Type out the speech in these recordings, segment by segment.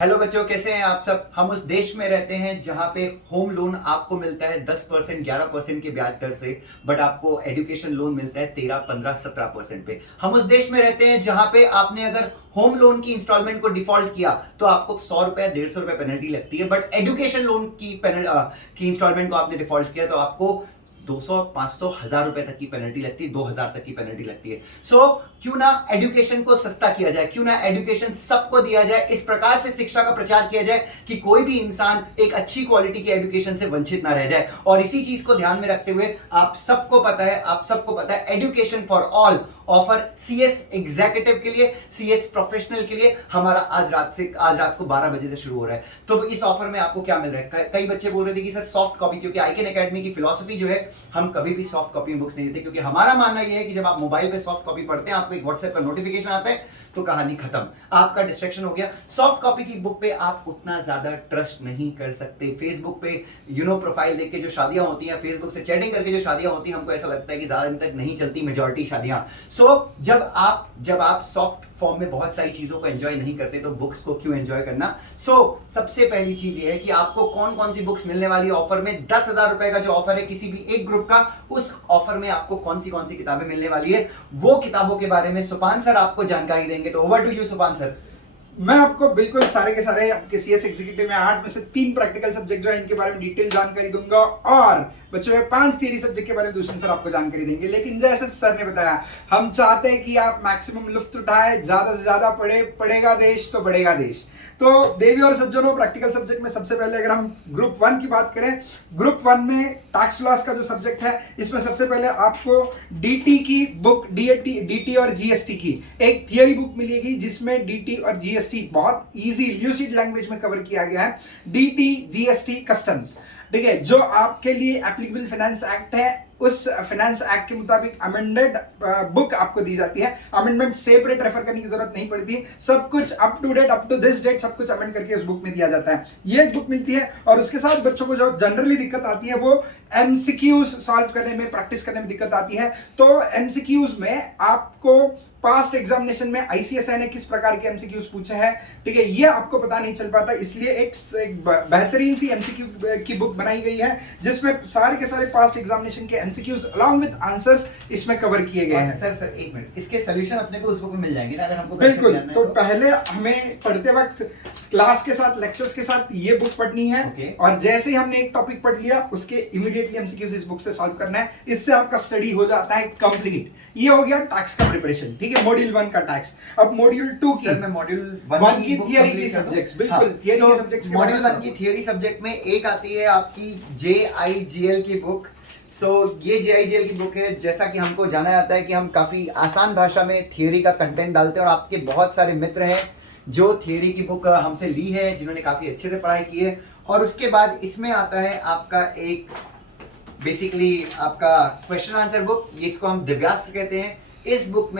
Hello बच्चों, कैसे हैं आप सब। हम उस देश में रहते हैं जहां पे होम लोन आपको मिलता है 10% 11% के ब्याज दर से, बट आपको एजुकेशन लोन मिलता है 13 15 17% पे। हम उस देश में रहते हैं जहां पे आपने अगर होम लोन की इंस्टॉलमेंट को डिफॉल्ट किया तो आपको 100 रुपए 150 रुपए पेनल्टी लगती है, बट एजुकेशन लोन की इंस्टॉलमेंट को आपने डिफॉल्ट किया तो आपको 200 500 1000 रुपए तक की पेनल्टी लगती है, 2000 तक की पेनल्टी लगती है। सो क्यों ना एजुकेशन को सस्ता किया जाए, क्यों ना एजुकेशन सबको दिया जाए, इस प्रकार से शिक्षा का प्रचार किया जाए कि कोई भी इंसान एक अच्छी क्वालिटी की एजुकेशन से वंचित ना रह जाए। और इसी चीज को ध्यान में रखते हुए आप सबको पता है education for all offer CS executive के लिए, सीएस प्रोफेशनल के लिए हमारा आज रात को 12 बजे से शुरू हो रहा है। तो इस ऑफर में आपको क्या मिल रहा है। कई बच्चे बोल रहे थे कि सर सॉफ्ट कॉपी, क्योंकि आईकेन एकेडमी की फिलॉसफी जो है, हम कभी भी सॉफ्ट कॉपी बुक्स नहीं देते, क्योंकि हमारा मानना यह है कि जब आप मोबाइल पे सॉफ्ट कॉपी पढ़ते हैं, आपको एक व्हाट्सएप पर नोटिफिकेशन आता है तो कहानी खत्म, आपका डिस्ट्रैक्शन हो गया। सॉफ्ट कॉपी की बुक पे आप उतना ज्यादा ट्रस्ट नहीं कर सकते। फेसबुक पे प्रोफाइल देख के जो शादियां होती हैं, फेसबुक से चैटिंग करके जो शादियां होती हैं, हमको ऐसा लगता है कि ज्यादा दिन तक नहीं चलती मेजॉरिटी शादियां। सो जब आप सॉफ्ट फॉर्म में बहुत सारी चीजों को एंजॉय नहीं करते तो बुक्स को क्यों एंजॉय करना। सबसे पहली चीज ये है कि आपको कौन कौन सी बुक्स मिलने वाली ऑफर में। 10,000 रुपए का जो ऑफर है किसी भी एक ग्रुप का, उस ऑफर में आपको कौन सी किताबें मिलने वाली है, वो किताबों के बारे में सुपान सर आपको जानकारी देंगे। तो over to you Supan sir. मैं आपको बिल्कुल सारे के सारे आपके सीएस एग्जीक्यूटिव में 8 में से 3 प्रैक्टिकल सब्जेक्ट जो है इनके बारे में डिटेल जानकारी दूंगा, और बच्चों में 5 थियरी सब्जेक्ट के बारे में दूसरे सर आपको जानकारी देंगे। लेकिन जैसे सर ने बताया, हम चाहते हैं कि आप मैक्सिमम लुफ्त उठाए, ज्यादा से ज्यादा पढ़ेगा देश तो बढ़ेगा देश। तो देवी और सज्जनों, प्रैक्टिकल सब्जेक्ट में सबसे पहले अगर हम ग्रुप 1 की बात करें, ग्रुप 1 में टैक्स लॉस का जो सब्जेक्ट है, इसमें सबसे पहले आपको डीटी की बुक, डीटी और जीएसटी की एक थियरी बुक मिलेगी, जिसमें डीटी और जीएसटी बहुत इजी ल्यूसिड लैंग्वेज में कवर किया गया है। डीटी जीएसटी कस्टम्स, ठीक है, जो आपके लिए एप्लीकेबल फाइनेंस एक्ट है, उस फाइनेंस एक्ट के मुताबिक अमेंडेड बुक आपको दी जाती है। अमेंडमेंट सेपरेट रेफर करने की जरूरत नहीं पड़ती, सब कुछ up to date, up to this date सब कुछ अमेंड करके उस बुक में दिया जाता है। ये एक बुक मिलती है, और उसके साथ बच्चों को जो जनरली दिक्कत आती है वो एमसीक्यूज सॉल्व करने में, प्रैक्टिस करने में दिक्कत आती है। तो एमसीक्यूज में आपको पास्ट एग्जामिनेशन में आईसीएसआई ने किस प्रकार के एमसीक्यूज पूछे हैं, ठीक है, ये आपको पता नहीं चल पाता, इसलिए एक बेहतरीन सी एमसीक्यू की बुक बनाई गई है, जिसमें सारे के सारे पास्ट एग्जामिनेशन के एमसीक्यूज अलोंग विद आंसर्स इसमें कवर किए गए हैं। सर एक मिनट, इसके सॉल्यूशन अपने को उस बुक में मिल जाएंगे ना, अगर हमको बिल्कुल। तो पहले हमें पढ़ते वक्त क्लास के साथ, लेक्चर्स के साथ ये बुक पढ़नी है, और जैसे ही हमने एक टॉपिक पढ़ लिया उसके इमीडिएटली एमसीक्यूज इस बुक से सॉल्व करना है। इससे आपका स्टडी हो जाता है कंप्लीट। ये हो गया टैक्स का प्रिपरेशन, ठीक है, मॉड्यूल 1 का टैक्स। अब मॉड्यूल 2 की, सर मैं मॉड्यूल 1 की थियरी की सब्जेक्ट्स, बिल्कुल थियरी की सब्जेक्ट्स। मॉड्यूल 1 की थियरी सब्जेक्ट में एक आती है आपकी जेआईजीएल की बुक। ये जेआईजीएल की बुक है, जैसा कि हमको जाना जाता है कि हम काफ़ी आसान भाषा में थियरी का कंटेंट डालते हैं, और आपके बहुत सारे मित्र हैं जो थियरी की बुक हमसे ली है, जिन्होंने काफ़ी अच्छे से पढ़ाई की है। और उसके बाद इसमें आता है आपका एक बेसिकली आपका क्वेश्चन आंसर बुक, इसको हम दिव्यास्त्र कहते हैं। इस बुक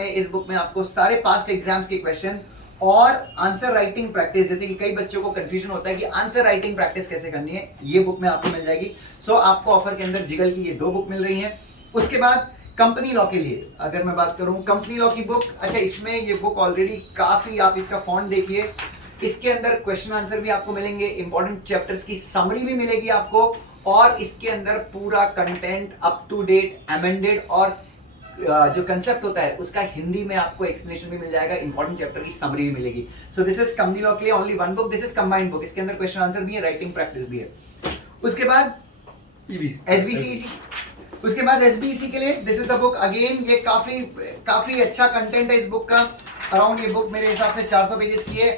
में आपको सारे पास्ट एग्जाम्स के क्वेश्चन और आंसर राइटिंग प्रैक्टिस, जैसे कि कई बच्चों को कंफ्यूजन होता है कि आंसर राइटिंग प्रैक्टिस कैसे करनी है, ये बुक में आपको मिल जाएगी। आपको ऑफर के अंदर जिगल की ये 2 बुक मिल रही हैं। उसके बाद कंपनी लॉ के लिए अगर मैं बात करूं, कंपनी लॉ की बुक, अच्छा इसमें ये बुक ऑलरेडी काफी, आप इसका फॉन्ट देखिए, इसके अंदर क्वेश्चन आंसर भी आपको मिलेंगे, इंपॉर्टेंट चैप्टर्स की समरी भी मिलेगी आपको, और इसके अंदर पूरा content up to date, amended, और जो कंसेप्ट होता है उसका हिंदी में आपको एक्सप्लेनेशन भी मिल जाएगा, इंपॉर्टेंट चैप्टर की समरी भी मिलेगी। So this is company law के लिए only 1 book, this is combined book, इसके अंदर क्वेश्चन आंसर भी है, राइटिंग प्रैक्टिस भी है। उसके बाद एसबीसी, उसके बाद एसबीसी के लिए this is the book again, ये काफी अच्छा कंटेंट है इस बुक का। अराउंड ये बुक मेरे हिसाब से 400 पेजेस की है,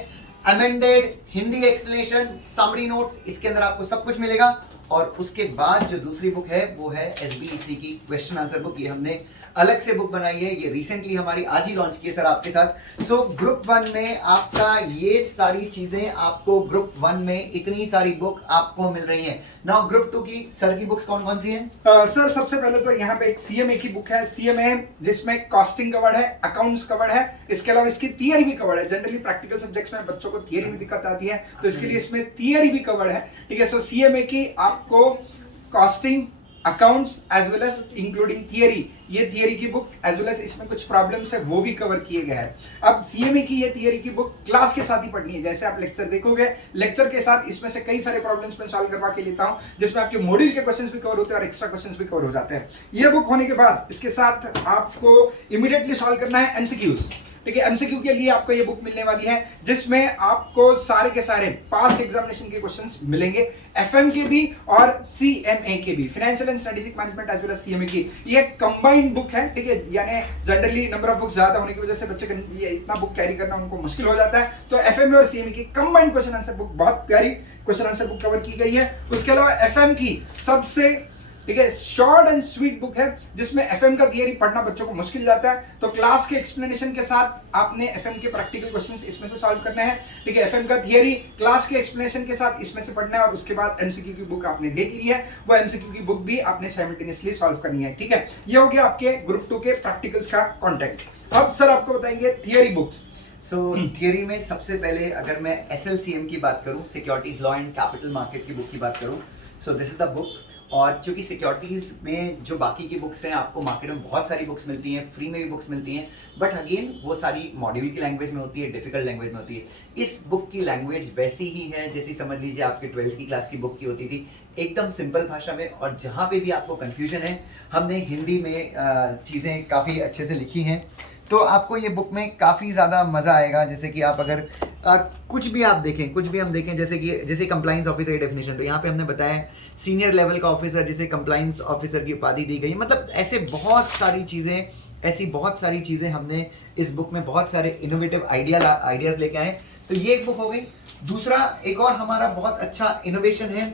amended, Hindi explanation, summary notes, इसके अंदर आपको सब कुछ मिलेगा। और उसके बाद जो दूसरी बुक है वो है एसबीसी की क्वेश्चन आंसर बुक, ये हमने अलग से बुक बनाई है, ये रिसेंटली हमारी आज ही लॉन्च की है सर आपके साथ। ग्रुप 1 में आपका ये सारी चीजें, आपको ग्रुप 1 में इतनी सारी बुक आपको मिल रही हैं। नाउ ग्रुप 2 की सर की बुक्स कौन कौन सी हैं? सर सबसे पहले तो यहाँ पे एक सीएमए की बुक है, सीएमए जिसमें कॉस्टिंग कवर्ड है, अकाउंट्स कवर्ड है, इसके अलावा इसकी थियरी भी कवर्ड है। जनरली प्रैक्टिकल सब्जेक्ट्स में बच्चों को थियरी में दिक्कत आती है, तो इसके लिए इसमें थियरी भी कवर्ड है, ठीक है। सीएमए की आपको costing, accounts as well as including theory, ये थियरी की बुक एज वेल एज इसमें कुछ प्रॉब्लम्स है वो भी कवर किए गए हैं। अब सीएमए की ये थियरी की बुक क्लास के साथ ही पढ़नी है, जैसे आप लेक्चर देखोगे, लेक्चर के साथ इसमें से कई सारे प्रॉब्लम्स मैं सॉल्व करवा के लेता हूं, जिसमें आपके मॉड्यूल के क्वेश्चंस भी कवर होते हैं और एक्स्ट्रा क्वेश्चंस भी कवर हो जाते हैं। ये बुक होने के बाद इसके साथ आपको इमीडिएटली सॉल्व करना है एमसीक्यूज। ठीक है, एमसीक्यू के लिए आपको ये बुक मिलने वाली है, जिसमें आपको सारे के सारे पास्ट एग्जामिनेशन के क्वेश्चंस मिलेंगे, एफएम के भी और सीएमए के भी, financial and strategic management as well as CMA की। ये कंबाइंड बुक है। ठीक है, यानी जनरली नंबर ऑफ बुक्स ज्यादा होने की वजह से बच्चे ये इतना बुक कैरी करना उनको मुश्किल हो जाता है, तो एफएम और सीएमए की कंबाइंड क्वेश्चन आंसर बुक, बहुत प्यारी क्वेश्चन आंसर बुक कवर की गई है। उसके अलावा एफएम की सबसे, ठीक है, शॉर्ट एंड स्वीट बुक है, जिसमें एफएम का थियरी पढ़ना बच्चों को मुश्किल जाता है, तो क्लास के एक्सप्लेनेशन के साथ आपने एफएम के प्रैक्टिकल क्वेश्चंस इसमें से सॉल्व करने हैं। ठीक है, एफएम का थियरी क्लास के एक्सप्लेनेशन के साथ इसमें से पढ़ना है, और उसके बाद एमसीक्यू की बुक आपने देख ली है, वो एमसीक्यू की बुक भी आपने साइमल्टेनियसली सॉल्व करनी है। ठीक है, ये हो गया आपके ग्रुप 2 के प्रैक्टिकल्स का कंटेंट। अब सर आपको बताएंगे थियरी बुक्स। थियरी में सबसे पहले अगर मैं एसएलसीएम की बात करूं, securities law and capital market की बुक की बात करूं, so this is the book. और चूंकि सिक्योरिटीज़ में जो बाकी की बुक्स हैं, आपको मार्केट में बहुत सारी बुक्स मिलती हैं, फ्री में भी बुक्स मिलती हैं, बट अगेन वो सारी मॉड्यूल की लैंग्वेज में होती है, डिफिकल्ट लैंग्वेज में होती है। इस बुक की लैंग्वेज वैसी ही है जैसी समझ लीजिए आपके 12th की क्लास की बुक की होती थी, एकदम सिंपल भाषा में, और जहाँ पे भी आपको कन्फ्यूजन है हमने हिंदी में चीज़ें काफ़ी अच्छे से लिखी हैं, तो आपको ये बुक में काफ़ी ज़्यादा मज़ा आएगा। जैसे कि आप अगर कुछ भी आप देखें, कुछ भी हम देखें, जैसे कंप्लाइंस ऑफिसर की डेफिनेशन, तो यहाँ पे हमने बताया सीनियर लेवल का ऑफिसर जिसे कंप्लाइंस ऑफिसर की उपाधि दी गई। मतलब ऐसे बहुत सारी चीज़ें हमने इस बुक में बहुत सारे इनोवेटिव आइडियाज़ लेके आए। तो ये एक बुक हो गई। दूसरा एक और हमारा बहुत अच्छा इनोवेशन है,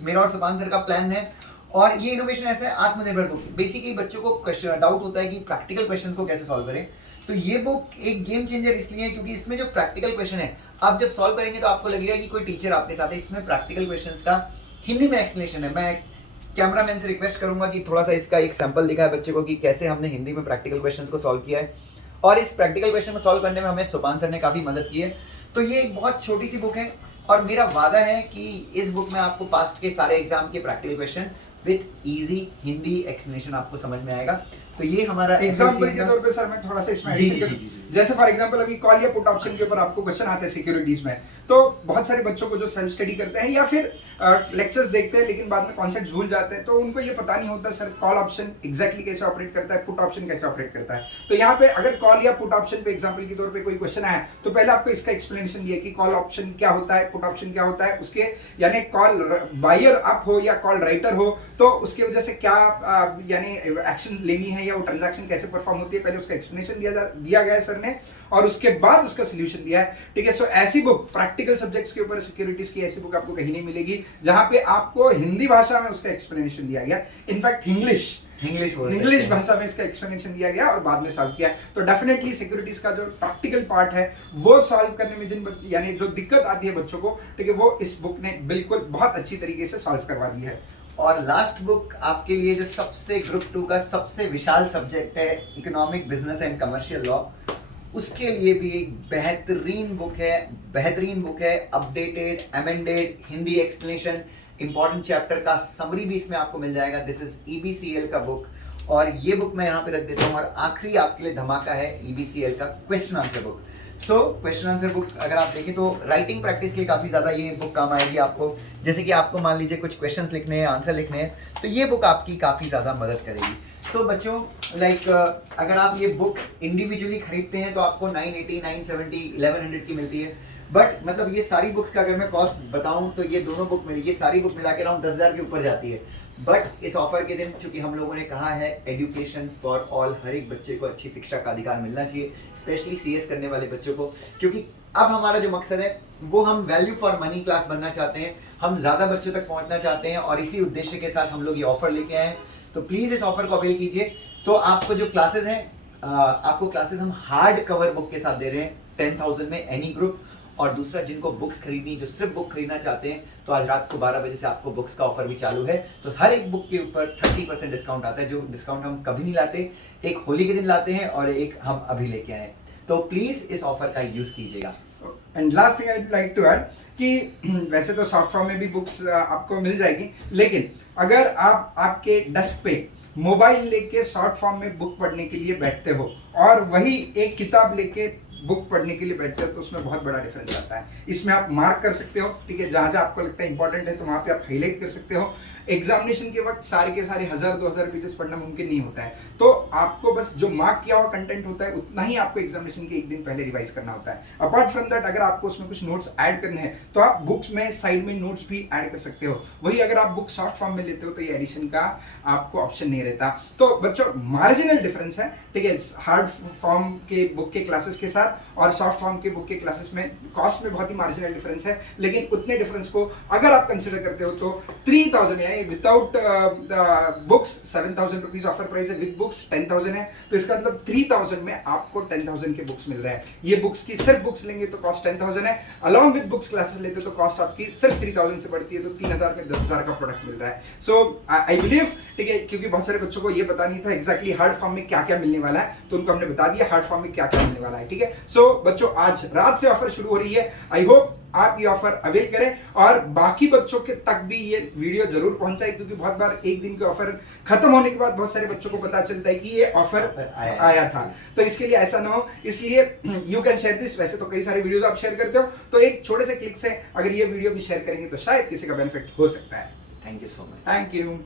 मेरा और सुपान सर का प्लान है, और ये इनोवेशन ऐसा है, आत्मनिर्भर बुक। बेसिकली बच्चों को डाउट होता है कि प्रैक्टिकल क्वेश्चंस को कैसे सॉल्व करें, तो ये बुक एक गेम चेंजर इसलिए है क्योंकि इसमें जो प्रैक्टिकल क्वेश्चन है आप जब सॉल्व करेंगे तो आपको लगेगा कि कोई टीचर आपके साथ है। इसमें प्रैक्टिकल क्वेश्चंस का हिंदी में एक्सप्लेनेशन है। मैं कैमरामैन से रिक्वेस्ट करूंगा कि थोड़ा सा इसका एक सैंपल दिखाए बच्चे को कि कैसे हमने हिंदी में प्रैक्टिकल क्वेश्चंस को सॉल्व किया है, और इस प्रैक्टिकल क्वेश्चन को सॉल्व करने में हमें सुपान सर ने काफ़ी मदद की है। तो ये एक बहुत छोटी सी बुक है, और मेरा वादा है कि इस बुक में आपको पास्ट के सारे एग्जाम के practical question with easy Hindi explanation आपको समझ में आएगा। तो ये हमारा एग्जांपल के तौर पे सर मैं थोड़ा सा इसमें ऐड करूं, जैसे फॉर एग्जांपल अभी कॉल या पुट ऑप्शन के ऊपर आपको क्वेश्चन आते हैं सिक्योरिटीज में, तो बहुत सारे बच्चों को जो सेल्फ स्टडी करते हैं या फिर लेक्चर्स देखते हैं लेकिन बाद में कॉन्सेप्ट्स भूल जाते हैं, तो उनको ये पता नहीं होता सर कॉल ऑप्शन एग्जैक्टली कैसे ऑपरेट करता है, पुट ऑप्शन कैसे ऑपरेट करता है। तो यहाँ पे अगर कॉल या पुट ऑप्शन पे एग्जांपल के तौर पे कोई क्वेश्चन आया, तो पहले आपको इसका एक्सप्लेनेशन दिया कि कॉल ऑप्शन क्या होता है, पुट ऑप्शन क्या होता है, उसके यानी कॉल बायर अप हो या कॉल राइटर हो तो उसकी वजह से क्या यानी एक्शन लेनी है या वो ट्रांजैक्शन कैसे परफॉर्म होती है, पहले उसका एक्सप्लेनेशन दिया गया है सर ने, और उसके बाद उसका सोल्यूशन दिया है। ठीक है, सो ऐसी बुक प्रैक्टिकल सब्जेक्ट्स के ऊपर सिक्योरिटीज की ऐसी बुक आपको कहीं नहीं मिलेगी जहां पे आपको हिंदी भाषा में उसका एक्सप्लेनेशन दिया गया, इनफैक्ट इंग्लिश भाषा में इसका एक्सप्लेनेशन दिया गया और बाद में सॉल्व किया। तो डेफिनेटली सिक्योरिटीज का जो प्रैक्टिकल पार्ट है वो सॉल्व करने में जिन यानी जो दिक्कत आती है बच्चों को, ठीक है, वो इस बुक ने बिल्कुल बहुत अच्छी तरीके से सॉल्व करवा दी है। और लास्ट बुक आपके लिए जो सबसे ग्रुप 2 का सबसे विशाल सब्जेक्ट है, economic business and commercial law, उसके लिए भी एक बेहतरीन बुक है, updated amended Hindi explanation, important chapter का समरी भी इसमें आपको मिल जाएगा। दिस इज EBCL का बुक, और ये बुक मैं यहाँ पे रख देता हूँ। और आखिरी आपके लिए धमाका है EBCL का question answer book. So question answer book अगर आप देखें तो राइटिंग प्रैक्टिस के लिए काफ़ी ज़्यादा ये बुक काम आएगी आपको। जैसे कि आपको मान लीजिए कुछ क्वेश्चंस लिखने हैं, आंसर लिखने हैं, तो ये बुक आपकी काफ़ी ज़्यादा मदद करेगी। सो बच्चों अगर आप ये बुक इंडिविजुअली खरीदते हैं तो आपको 980, 970, 1100 की मिलती है, बट मतलब ये सारी बुक्स का अगर मैं कॉस्ट बताऊं तो ये दोनों बुक मिली, ये सारी बुक मिला के अराउंड 10,000 के ऊपर जाती है। बट इस ऑफर के दिन चूंकि हम लोगों ने कहा है एजुकेशन फॉर ऑल, हर एक बच्चे को अच्छी शिक्षा का अधिकार मिलना चाहिए, स्पेशली CS करने वाले बच्चों को, क्योंकि अब हमारा जो मकसद है वो हम वैल्यू फॉर मनी क्लास बनना चाहते हैं, हम ज़्यादा बच्चों तक पहुंचना चाहते हैं, और इसी उद्देश्य के साथ हम लोग ये ऑफर लेके आए हैं। तो प्लीज़ इस ऑफर को अवेल कीजिए। तो आपको जो क्लासेस हैं, आपको क्लासेस हम हार्ड कवर बुक के साथ दे रहे हैं 10,000 में एनी ग्रुप। और दूसरा, जिनको बुक्स खरीदनी, जो सिर्फ बुक खरीदना चाहते हैं, तो आज रात को 12 बजे से आपको बुक्स का ऑफर भी चालू है। तो हर एक बुक के ऊपर 30% डिस्काउंट आता है, जो डिस्काउंट हम कभी नहीं लाते, एक होली के दिन लाते हैं और एक हम अभी लेके आए। तो प्लीज़ इस ऑफर का यूज़ कीजिएगा। And last thing I would like to add कि वैसे तो सॉफ्ट फॉर्म में भी बुक्स आपको मिल जाएगी, लेकिन अगर आप आपके डेस्क पे मोबाइल लेके शॉर्ट फॉर्म में बुक पढ़ने के लिए बैठते हो और वही एक किताब लेके बुक पढ़ने के लिए बैठते हो तो उसमें बहुत बड़ा डिफरेंस आता है। इसमें आप मार्क कर सकते हो, ठीक है, जहां जहां आपको लगता है इंपॉर्टेंट है तो वहां पे आप हाईलाइट कर सकते हो। एग्जामिनेशन के वक्त सारे के सारे 1000-2000 पेजेस पढ़ना मुमकिन नहीं होता है, तो आपको बस जो मार्क किया हुआ कंटेंट होता है उतना ही आपको एग्जामिनेशन के एक दिन पहले रिवाइज करना होता है। अपार्ट फ्रॉम दैट अगर आपको उसमें कुछ नोट्स ऐड करने हैं तो आप बुक्स में साइड में नोट्स भी ऐड कर सकते हो। वही अगर आप बुक सॉफ्ट फॉर्म में लेते हो तो ये एडिशन का आपको ऑप्शन नहीं रहता। तो बच्चों मार्जिनल डिफरेंस है, ठीक है, हार्ड फॉर्म के बुक के क्लासेस के साथ और सॉफ्ट फॉर्म के बुक के क्लासेस में कॉस्ट में बहुत ही मार्जिनल डिफरेंस है, लेकिन उतने डिफरेंस को अगर आप कंसिडर करते हो तो 3000 यानी without books 7000 rupees offer price है, विद बुक्स 10,000 है, तो इसका मतलब 3000 में आपको 10,000 के बुक्स मिल रहे हैं। ये बुक्स की सिर्फ बुक्स लेंगे तो कॉस्ट 10,000 है, अलॉन्ग विद बुक्स क्लासेस लेते तो कॉस्ट आपकी सिर्फ 3000 से बढ़ती है, तो 3000 में 10,000 का प्रोडक्ट मिल रहा है। सो आई बिलीव, ठीक है, क्योंकि बहुत सारे बच्चों को ये पता नहीं था एग्जैक्टली हार्ड फॉर्म में क्या क्या मिलने वाला है, तो उनको हमने बता दिया हार्ड फॉर्म में क्या क्या मिलने वाला है, ठीक है। सो बच्चों आज रात से ऑफर शुरू हो रही है, आई होप आप ये ऑफर अवेल करें और बाकी बच्चों के तक भी ये वीडियो जरूर पहुंचाए, क्योंकि बहुत बार एक दिन के ऑफर खत्म होने के बाद बहुत सारे बच्चों को पता चलता है कि ये ऑफर आया था, तो इसके लिए ऐसा ना हो, इसलिए यू कैन शेयर दिस। वैसे तो कई सारे वीडियोस आप शेयर करते हो, तो एक छोटे से क्लिक से अगर ये वीडियो भी शेयर करेंगे तो शायद किसी का बेनिफिट हो सकता है। Thank you so much. Thank you.